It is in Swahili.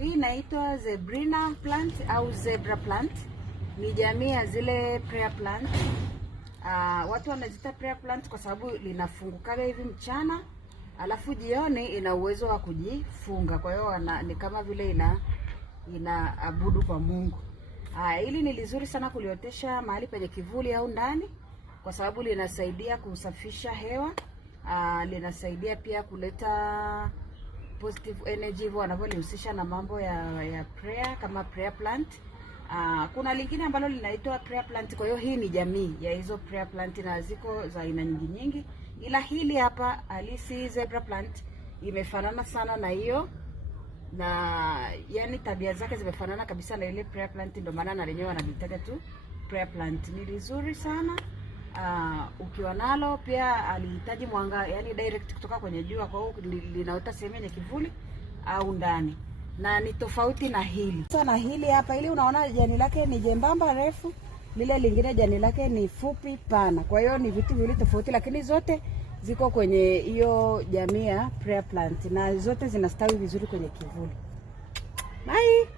Hii inaitwa zebrina plant au zebra plant. Ni jamii ya zile prayer plant. Watu wanaziita prayer plant kwa sababu linafungukaga hivi mchana, alafu jioni ina uwezo wa kujifunga. Kwa hiyo ni kama vile inaabudu kwa Mungu. Hili ni lizuri sana kuliotesha mahali penye kivuli au ndani, kwa sababu linasaidia kusafisha hewa. Linasaidia pia kuleta positive energy, hivyo wanavyolihusisha na mambo ya prayer kama prayer plant. Kuna lingine ambalo linaitwa prayer plant. Kwa hiyo hii ni jamii ya hizo prayer plant na ziko za aina nyingi, ila hili hapa halisi zebra plant imefanana sana na hiyo, na yani tabia zake zimefanana kabisa na ile prayer plant, ndio maana na lenyewe wanalitaka tu prayer plant. Ni vizuri sana. Ukiwa nalo pia alihitaji mwanga, yani direct kutoka kwenye jua, kwa hiyo linaota sehemu yenye kivuli au ndani, na ni tofauti na hili. Sasa na hili hapa, ili unaona jani lake ni jembamba refu, lile lingine jani lake ni fupi pana. Kwa hiyo ni vitu viwili tofauti, lakini zote ziko kwenye hiyo jamii ya prayer plant na zote zinastawi vizuri kwenye kivuli. Bye.